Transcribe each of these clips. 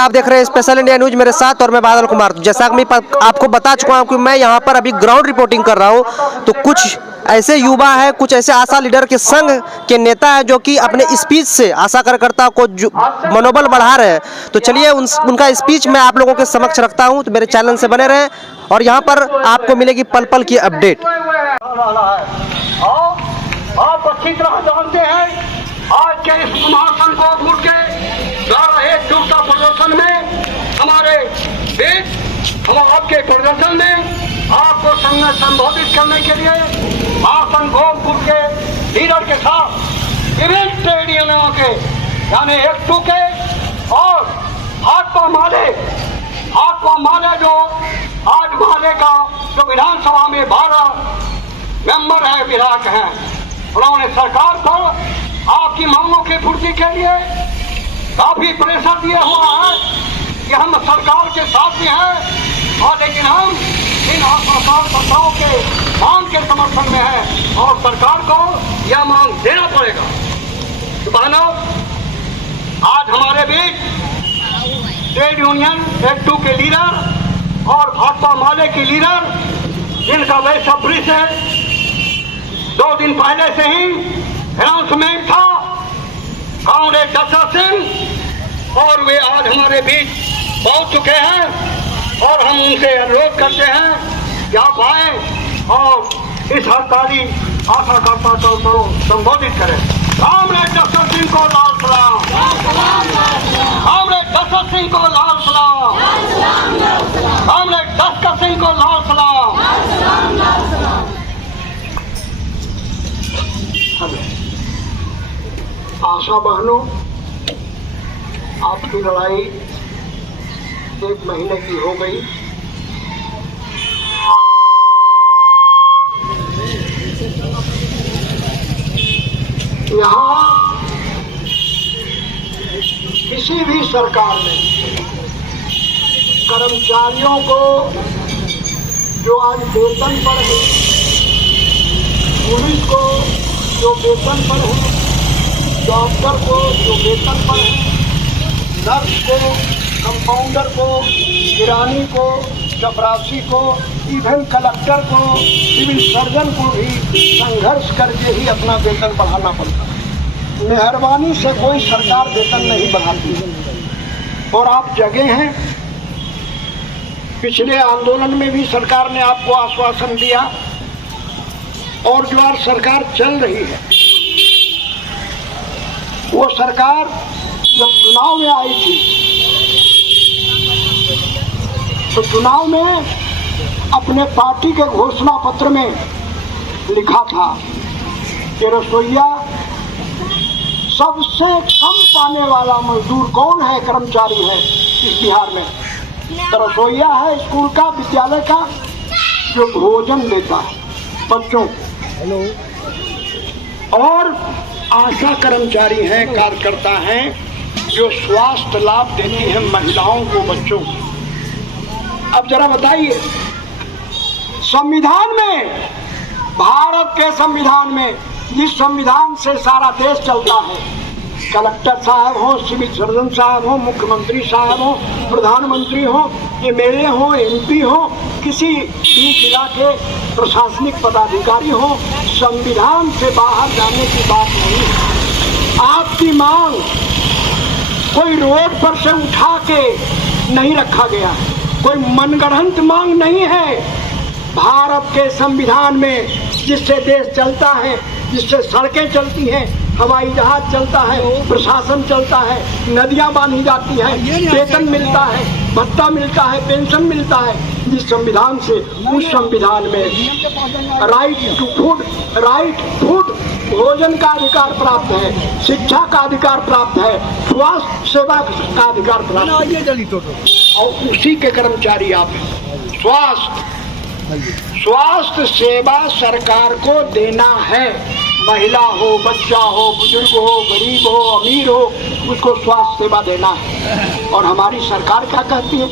आप देख रहे हैं स्पेशल इंडिया न्यूज, मेरे साथ और मैं बादल कुमार। जैसा कि मैं आपको बता चुका हूं कि मैं यहां पर अभी ग्राउंड रिपोर्टिंग कर रहा हूं, तो कुछ ऐसे युवा हैं, कुछ ऐसे आशा लीडर के संघ के नेता हैं जो कि अपने स्पीच से आशा कार्यकर्ता को मनोबल बढ़ा रहे हैं। तो चलिए उनका स्पीच मैं आप लोगों के समक्ष रखता हूं, तो मेरे चैनल से बने रहें और यहाँ पर आपको मिलेगी पल पल की अपडेट। आप अच्छी तरह जानते हैं आज के इस महासन को भूल के जा रहे दूसरा प्रदर्शन में हमारे देश हम आपके प्रदर्शन में आपको संबोधित करने के लिए महासन गोरखपुर के लीडर के साथ विभिन्न स्टेडियमों के यानी एक के और हाथपा माले जो आज माले का जो विधानसभा में 12 मेंबर है, विधायक हैं, उन्होंने सरकार को आपकी मांगों की पूर्ति के लिए काफी प्रेशर दिया हुआ है कि हम सरकार के साथ भी हैं और लेकिन हम इन सरकार के मांग के समर्थन में है और सरकार को यह मांग देना पड़ेगा। तो बहनों, आज हमारे बीच ट्रेड यूनियन एक के लीडर और भाजपा माले के लीडर जिनका वैसा ब्रिज है 2 दिन पहले से ही अनाउंसमेंट था, कांग्रेस दशरथ सिंह, और वे आज हमारे बीच पहुंच चुके हैं और हम उनसे अनुरोध करते हैं कि आप आए और इस हड़ताली आशा करता को संबोधित करें। कांग्रेस दशरथ सिंह को लाल सलाम, कांग्रेस दशरथ सिंह को लाल सलाम, कांग्रेस दशरथ सिंह को लाल सलाम। आशा बहनों, आपकी लड़ाई 1 महीने की हो गई। यहाँ किसी भी सरकार ने कर्मचारियों को जो आज वेतन पर है, पुलिस को जो वेतन पर है, डॉक्टर को जो वेतन पर है, नर्स को, कंपाउंडर को, किरानी को, चपरासी को, इवन कलेक्टर को, सिविल सर्जन को भी संघर्ष करके ही अपना वेतन बढ़ाना पड़ता है। मेहरबानी से कोई सरकार वेतन नहीं बढ़ाती है। और आप जगे हैं, पिछले आंदोलन में भी सरकार ने आपको आश्वासन दिया और जो आज सरकार चल रही है वो सरकार जब चुनाव में आई थी तो चुनाव में अपने पार्टी के घोषणा पत्र में लिखा था कि रसोईया सबसे कम पाने वाला मजदूर कौन है, कर्मचारी है इस बिहार में, तो रसोईया है स्कूल का, विद्यालय का, जो भोजन देता है बच्चों। और आशा कर्मचारी हैं, कार्यकर्ता हैं, जो स्वास्थ्य लाभ देती हैं महिलाओं को, बच्चों को। अब जरा बताइए, संविधान में, भारत के संविधान में, जिस संविधान से सारा देश चलता है, कलेक्टर साहब हो, सिविल सर्जन साहब हो, मुख्यमंत्री साहब हो, प्रधानमंत्री हो, एमएलए हो, एमपी हो, किसी भी जिला के प्रशासनिक पदाधिकारी हो, संविधान से बाहर जाने की बात नहीं है। आपकी मांग कोई रोड पर से उठा के नहीं रखा गया, कोई मनगढ़ंत मांग नहीं है। भारत के संविधान में जिससे देश चलता है, जिससे सड़कें चलती हैं, हवाई जहाज चलता है, प्रशासन चलता है, नदियां बांधी जाती हैं, वेतन मिलता है, भत्ता मिलता है, पेंशन मिलता है, जिस संविधान से, उस संविधान में राइट टू फूड, भोजन का अधिकार प्राप्त है, शिक्षा का अधिकार प्राप्त है, स्वास्थ्य सेवा का अधिकार प्राप्त है, और उसी के कर्मचारी आप हैं। स्वास्थ्य सेवा सरकार को देना है, महिला हो, बच्चा हो, बुजुर्ग हो, गरीब हो, अमीर हो, उसको स्वास्थ्य सेवा देना है। और हमारी सरकार क्या कहती है?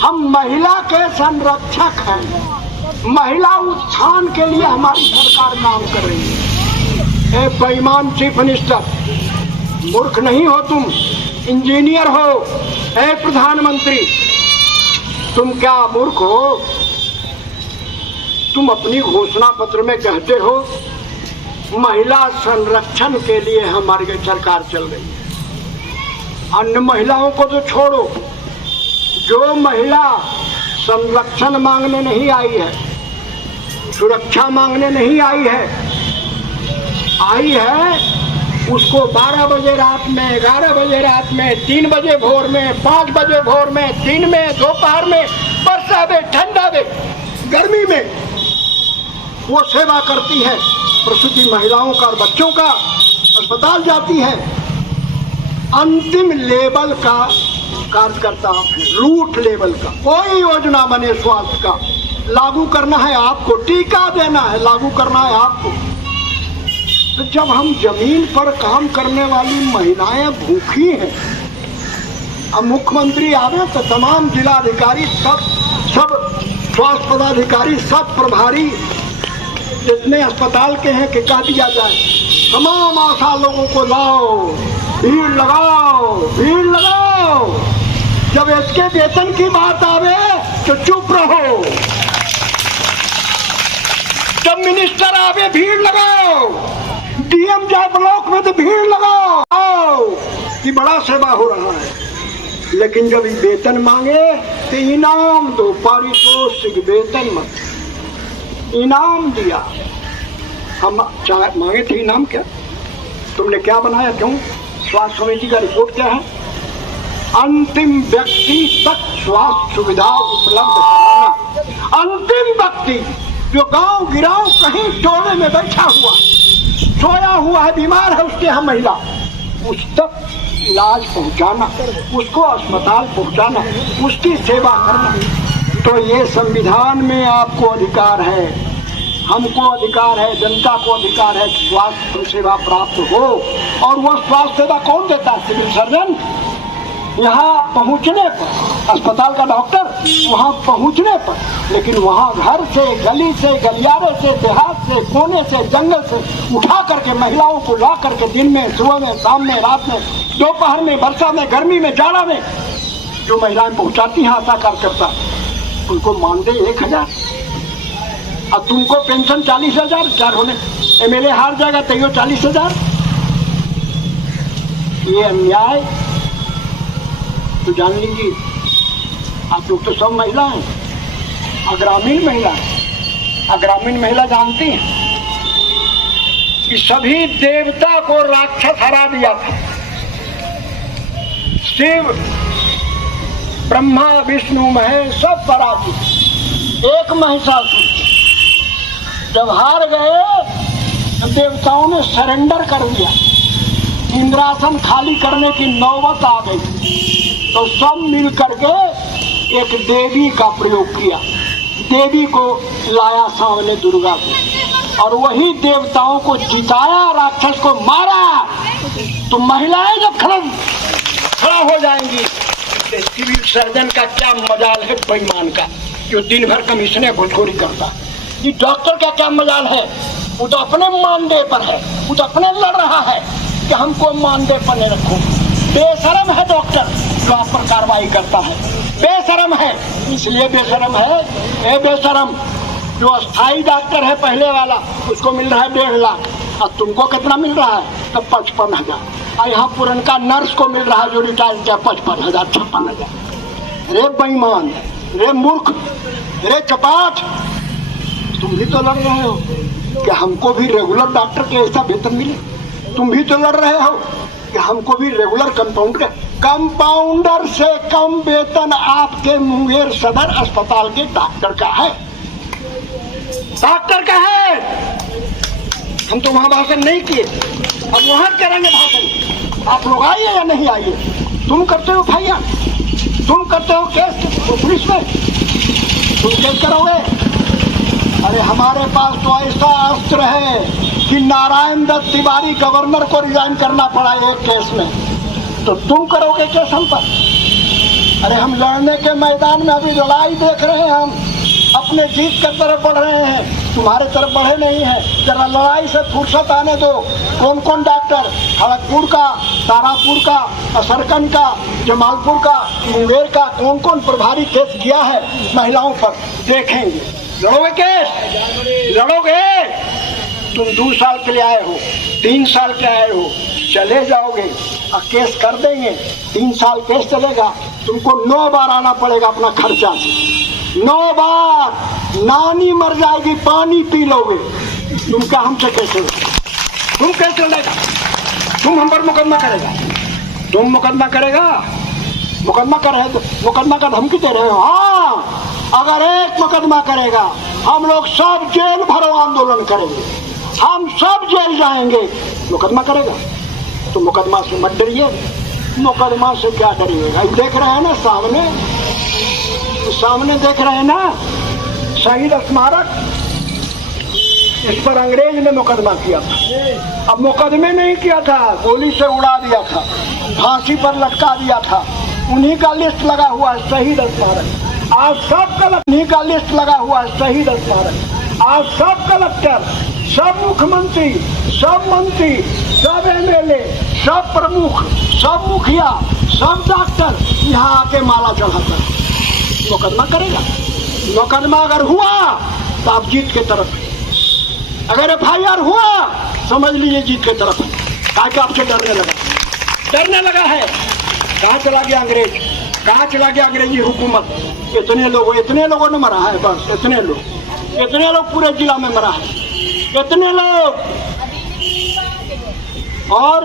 हम महिला के संरक्षक हैं, महिला उत्थान के लिए हमारी सरकार काम कर रही है। ए बेईमान चीफ मिनिस्टर, मूर्ख नहीं हो तुम, इंजीनियर हो, हे प्रधानमंत्री, तुम क्या मूर्ख हो? तुम अपनी घोषणा पत्र में कहते हो महिला संरक्षण के लिए हमारी सरकार चल रही है। अन्य महिलाओं को तो छोड़ो, जो महिला संरक्षण मांगने नहीं आई है, सुरक्षा मांगने नहीं आई है, उसको 12 बजे रात में, 11 बजे रात में, 3 बजे भोर में, 5 बजे भोर में, दिन में, दोपहर में, वर्षा में, ठंडा में, गर्मी में वो सेवा करती है। प्रसूति महिलाओं का और बच्चों का अस्पताल जाती है। अंतिम लेवल का कार्यकर्ता है, रूट लेवल का। कोई योजना बने स्वास्थ्य का, लागू करना है आपको, टीका देना है, लागू करना है आपको। तो जब हम जमीन पर काम करने वाली महिलाएं भूखी हैं, अब मुख्यमंत्री आवे तो तमाम जिलाधिकारी, सब स्वास्थ्य पदाधिकारी, सब प्रभारी जितने अस्पताल के हैं कि कह दिया जाए तमाम आशा लोगों को लाओ, भीड़ लगाओ, भीड़ लगाओ। जब इसके वेतन की बात आवे तो चुप रहो, जब मिनिस्टर आवे भीड़ लगाओ, डीएम जाए ब्लॉक में तो भीड़ लगाओ कि बड़ा सेवा हो रहा है। लेकिन जब वेतन मांगे तो इनाम दो, पारितोषिक, वेतन मत, इनाम दिया। हम मांगे थे इनाम, क्या तुमने क्या बनाया? क्यों? स्वास्थ्य समिति का रिपोर्ट क्या है? अंतिम व्यक्ति तक स्वास्थ्य सुविधा उपलब्ध कराना। अंतिम व्यक्ति जो गांव गिराव कहीं टोले में बैठा हुआ, सोया हुआ है, बीमार है, उसके यहाँ महिला, उस तक इलाज पहुंचाना, उसको अस्पताल पहुंचाना, उसकी सेवा करना। तो ये संविधान में आपको अधिकार है, हमको अधिकार है, जनता को अधिकार है कि स्वास्थ्य सेवा प्राप्त हो। और वह स्वास्थ्य सेवा कौन देता है? Civil surgeon. यहाँ पहुँचने पर, अस्पताल का डॉक्टर वहाँ पहुँचने पर, लेकिन वहाँ घर से, गली से, गलियारे से, देहात से, कोने से, जंगल से उठा करके महिलाओं को ला करके दिन में, सुबह में, शाम में, रात में, दोपहर में, वर्षा में, गर्मी में, जाड़ा में जो महिलाएं पहुँचाती हैं आशा कार्यकर्ता, उनको मानदेय 1000 और तुमको पेंशन 40,000। चार होने एमएलए हार जाएगा तैयो 40,000। ये अन्याय तो जान लीजिए। आप लोग तो सब महिला हैं, अग्रामीण महिला हैं। अग्रामीण महिला जानती हैं कि सभी देवता को राक्षस हरा दिया था। शिव, ब्रह्मा, विष्णु, महेश सब पराजित, एक महिषासुर। जब हार गए तो देवताओं ने सरेंडर कर दिया, इंद्रासन खाली करने की नौबत आ गई। तो सब मिल करके एक देवी का प्रयोग किया, देवी को लाया सामने दुर्गा को, और वही देवताओं को जिताया, राक्षस को मारा। तो महिलाएं जब खड़ा हो जाएंगी, सिविल सर्जन का क्या मजाल है बेईमान का, जो दिन भर कमीशने घुसखोरी करता। ये डॉक्टर का क्या मजाल है? वो तो अपने मानदेय पर है, वो तो अपने लड़ रहा है कि हमको मानदेय पर नहीं रखो। बेशरम है डॉक्टर जो आप पर कार्रवाई करता है, बेशरम है। इसलिए बेशरम है, ए बेशरम, जो अस्थाई डॉक्टर है पहले वाला, उसको मिल रहा है 1.5 लाख, और तुमको कितना मिल रहा है? तो 55,000। और यहाँ पुरनका नर्स को मिल रहा है जो रिटायर किया 55,000, 56,000। रे बेईमान, रे मूर्ख, रे चपाट, तुम भी तो लड़ रहे हो कि हमको भी रेगुलर डॉक्टर के ऐसा वेतन मिले। तुम भी तो लड़ रहे हो कि हमको भी रेगुलर कंपाउंडर से कम वेतन आपके मुंगेर सदर अस्पताल के डॉक्टर का है, डॉक्टर का है। हम तो वहां भाषण नहीं किए, अब वहां करेंगे भाषण। आप लोग आइए या नहीं आइए? तुम करते हो भैया, तुम करते हो केस पुलिस में, तुम केस करोगे? अरे हमारे पास तो ऐसा अस्त्र है कि नारायण दत्त तिवारी गवर्नर को रिजाइन करना पड़ा एक केस में, तो तुम करोगे केस हम पर? अरे हम लड़ने के मैदान में अभी लड़ाई देख रहे हैं, हम अपने जीत की तरफ बढ़ रहे हैं। तुम्हारे तरफ बढ़े नहीं है। जरा लड़ाई से फुर्सत आने दो। कौन कौन डॉक्टर खड़गपुर का, तारापुर का, असरकन का, जमालपुर का, मुंगेर का कौन कौन प्रभारी केस किया है महिलाओं पर, देखेंगे। लड़ोगे केस? लड़ोगे? तुम 2 साल के लिए आए हो, 3 साल के आए हो, चले जाओगे और केस कर देंगे। 3 साल केस चलेगा, तुमको 9 बार आना पड़ेगा अपना खर्चा से। 9 बार नानी मर जाएगी, पानी पी लोगे। तुम क्या हमसे कैसे हो? तुम कैसे लड़ेगा? तुम हम पर मुकदमा करेगा? तुम मुकदमा करेगा? मुकदमा कर रहे तो मुकदमा का धमकी दे रहे हो? हाँ, अगर एक मुकदमा करेगा हम लोग सब जेल भरो आंदोलन करेंगे, हम सब जेल जाएंगे। मुकदमा करेगा तो मुकदमा से मत डरिए। मुकदमा से क्या डरिएगा? देख रहे हैं ना सामने, सामने देख रहे हैं ना शहीद स्मारक, इस पर अंग्रेज ने मुकदमा किया था। अब मुकदमे नहीं किया था, गोली से उड़ा दिया था, फांसी पर लटका दिया था। उन्हीं का लिस्ट लगा हुआ है शहीद स्मारक। आज सब कलेक्टर, उन्हीं का लिस्ट लगा हुआ है शहीद स्मारक। आज सब कलेक्टर, सब मुख्यमंत्री, सब मंत्री, सब एमएलए, सब प्रमुख, सब मुखिया, सब डॉक्टर यहाँ आके माला चढ़ाता है। मुकदमा करेगा? मुकदमा अगर हुआ तो आप जीत के तरफ है। अगर FIR हुआ समझ लीजिए जीत के तरफ है। कहा कि आपसे डरने लगा है। कहाँ चला गया अंग्रेज? कहाँ चला गया अंग्रेजी हुकूमत? इतने लोगों ने मरा है, बस इतने लोग पूरे जिला में मरा है, इतने लोग, और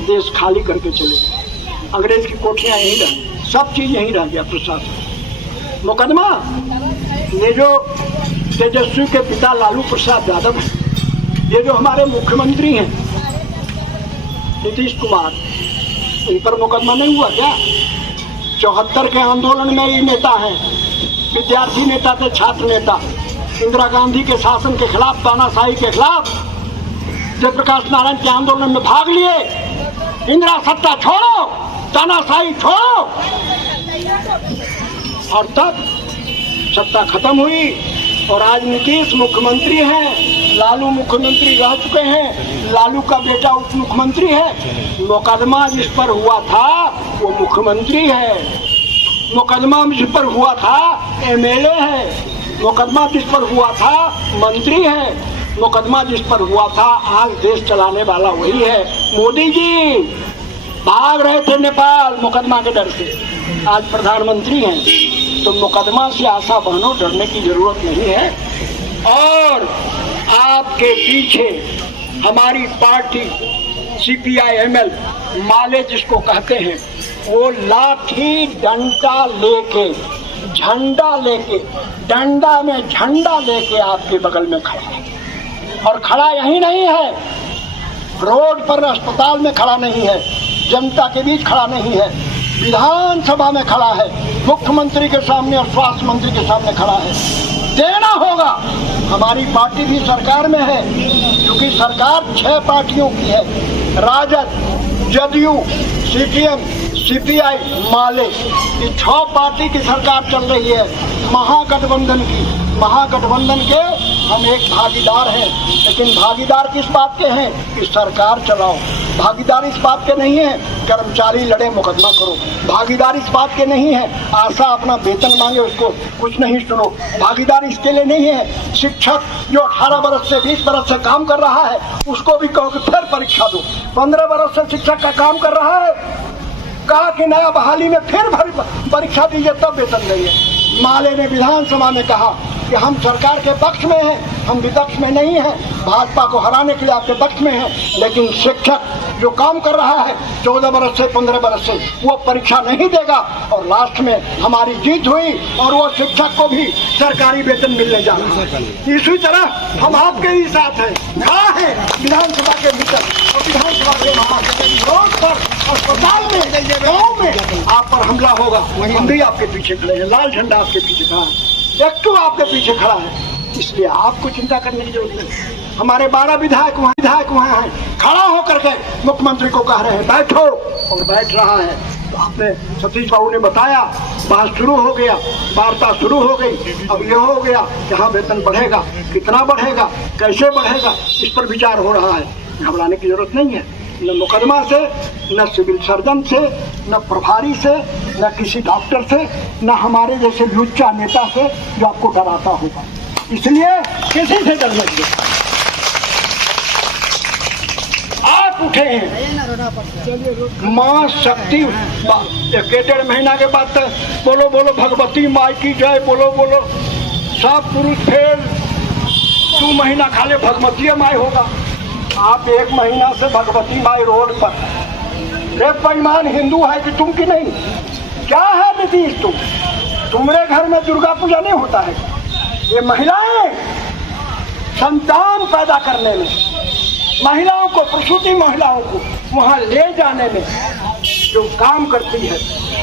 देश खाली करके चले गए। अंग्रेज की कोठियां यहीं रह, सब चीज यहीं रह गया, प्रशासन। मुकदमा ये जो तेजस्वी के पिता लालू प्रसाद यादव हैं, ये जो हमारे मुख्यमंत्री हैं नीतीश कुमार, इन पर मुकदमा नहीं हुआ क्या? 74 के आंदोलन में ये नेता हैं, विद्यार्थी नेता थे, छात्र नेता, इंदिरा गांधी के शासन के खिलाफ, तानाशाही के खिलाफ जयप्रकाश नारायण के आंदोलन में भाग लिए। इंदिरा सत्ता छोड़ो, तानाशाही छोड़ो। और तब सत्ता खत्म हुई और आज नीतीश मुख्यमंत्री हैं, लालू मुख्यमंत्री रह चुके हैं, लालू का बेटा उप मुख्यमंत्री है। मुकदमा जिस पर हुआ था वो मुख्यमंत्री है, मुकदमा जिस पर हुआ था MLA है, मुकदमा जिस पर हुआ था मंत्री है, मुकदमा जिस पर हुआ था आज देश चलाने वाला वही है। मोदी जी भाग रहे थे नेपाल मुकदमा के डर से, आज प्रधानमंत्री हैं। तो मुकदमा से आशा बहनों डरने की जरूरत नहीं है। और आपके पीछे हमारी पार्टी CPI-ML माले जिसको कहते हैं, वो लाठी डंडा लेके, झंडा लेके, डंडा में झंडा लेके आपके बगल में खड़ा है। और खड़ा यही नहीं है, रोड पर, अस्पताल में खड़ा नहीं है, जनता के बीच खड़ा नहीं है, विधानसभा में खड़ा है, मुख्यमंत्री के सामने और स्वास्थ्य मंत्री के सामने खड़ा है। देना होगा। हमारी पार्टी भी सरकार में है, क्योंकि सरकार 6 पार्टियों की है, राजद, जदयू, CPM, CPI, माले, ये 6 पार्टी की सरकार चल रही है, महागठबंधन की। महागठबंधन के हम एक भागीदार हैं, लेकिन भागीदार किस बात के हैं कि सरकार चलाओ। भागीदार इस बात के नहीं है कर्मचारी लड़े मुकदमा करो। भागीदार इस बात के नहीं है आशा अपना वेतन मांगे उसको कुछ नहीं सुनो। भागीदार इसके लिए नहीं है शिक्षक जो 18 बरस से 20 बरस से काम कर रहा है उसको भी कहो कि फिर परीक्षा दो। 15 बरस से शिक्षक का काम कर रहा है, कहा कि नया बहाली में फिर परीक्षा दीजिए तब वेतन देंगे। माले ने विधानसभा में कहा कि हम सरकार के पक्ष में हैं, हम विपक्ष में नहीं हैं, भाजपा को हराने के लिए आपके पक्ष में हैं, लेकिन शिक्षक जो काम कर रहा है 14 बरस से 15 बरस से वो परीक्षा नहीं देगा। और लास्ट में हमारी जीत हुई और वो शिक्षक को भी सरकारी वेतन मिलने जा रहा है। इसी तरह हम आपके ही साथ हैं, खड़ा है विधानसभा के भीतर और विधानसभा के रोड पर, अस्पताल में, गाँव में आप पर हमला होगा, हम भी आपके पीछे खड़े हैं, लाल झंडा आपके पीछे खड़ा है, एक्टू आपके पीछे खड़ा है, इसलिए आपको चिंता करने की जरूरत नहीं। हमारे 12 विधायक वहाँ हैं, खड़ा होकर के मुख्यमंत्री को कह रहे हैं बैठो, और बैठ रहा है। तो आपने सतीश बाबू ने बताया, बात शुरू हो गया, वार्ता शुरू हो गई। अब यह हो गया कि हाँ वेतन बढ़ेगा, कितना बढ़ेगा, कैसे बढ़ेगा, इस पर विचार हो रहा है। घबराने की जरूरत नहीं है, न मुकदमा से, न सिविल सर्जन से, न प्रभारी से, न किसी डॉक्टर से, न हमारे जैसे लुच्चा नेता से जो आपको डराता होगा। इसलिए किसी से डर मत दो। आप उठे हैं माँ शक्ति, 1.5 महीना के बाद बोलो बोलो भगवती माई की जय, बोलो बोलो सब पुरुष फेल, 2 महीना खाले भगवती माई होगा। आप 1 महीना से भगवती माई रोड पर, रे बेईमान हिंदू है कि तुम की नहीं? क्या है नीतीश तुम्हारे घर में दुर्गा पूजा नहीं होता है? ये महिलाएं संतान पैदा करने में, महिलाओं को, प्रसूति महिलाओं को वहाँ ले जाने में जो काम करती है,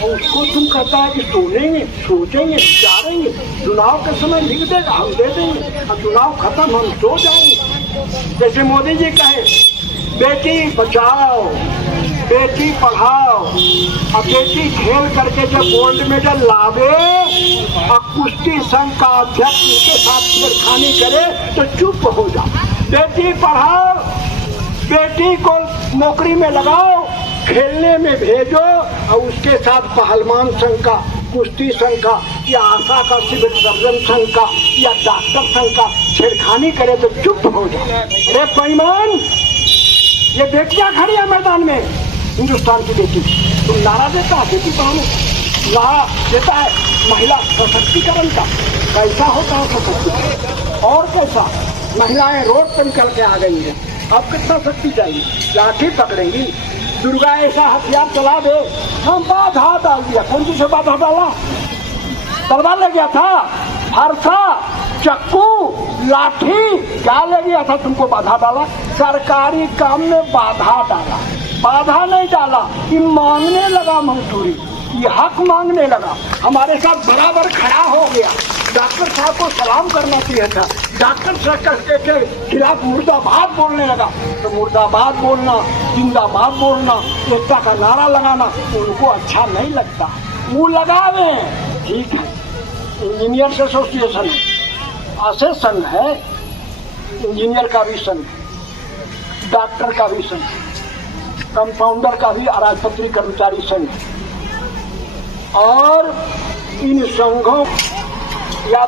उसको तुम कहता है कि सुनेंगे, सोचेंगे, विचारेंगे, चुनाव के समय लिख देगा, हम दे देंगे, और चुनाव खत्म हम सो जाएंगे। जैसे मोदी जी कहे बेटी बचाओ, बेटी पढ़ाओ, और बेटी खेल करके जब गोल्ड मेडल लावे और कुश्ती संघ का अध्यक्ष उसके साथ छेड़खानी करे तो चुप हो जा। बेटी पढ़ाओ, बेटी को नौकरी में लगाओ, खेलने में भेजो, और उसके साथ पहलवान संघ का, कुश्ती संघ का, या आशा का, सिविल सर्जन संघ का, या डॉक्टर संघ का छेड़खानी करे तो चुप हो जाओ। अरे बेईमान, ये बेटियां खड़ी है मैदान में, हिंदुस्तान की बेटी, तुम नारा देता है बेटी पढ़ाओ, नारा देता है महिला सशक्तिकरण का। कैसा होता है सशक्तिकरण और कैसा? महिलाएं रोड पर निकल के आ गई हैं, अब कितना शक्ति चाहिए? लाठी पकड़ेंगी, दुर्गा ऐसा हथियार चला दे, हम बाधा डाल दिया। कौन सी से बाधा डाला? तलवार ले गया था, फरसा, चक्कू, लाठी, क्या ले गया था? तुमको बाधा डाला। सरकारी काम में बाधा डाला, बाधा नहीं डाला, कि मांगने लगा मजदूरी, ये हक मांगने लगा, हमारे साथ बराबर खड़ा हो गया। डॉक्टर साहब को सलाम करना चाहिए था, डॉक्टर साहब के खिलाफ मुर्दाबाद बोलने लगा, तो मुर्दाबाद बोलना, जिंदाबाद बोलना, एकता का नारा लगाना उनको अच्छा नहीं लगता। वो लगावे, ठीक है, इंजीनियर्स एसोसिएशन है, ऐसे संघ है, इंजीनियर का भी संघ, डॉक्टर का भी संघ, कंपाउंडर का भी, अराजपत्री कर्मचारी संघ, और इन संघों या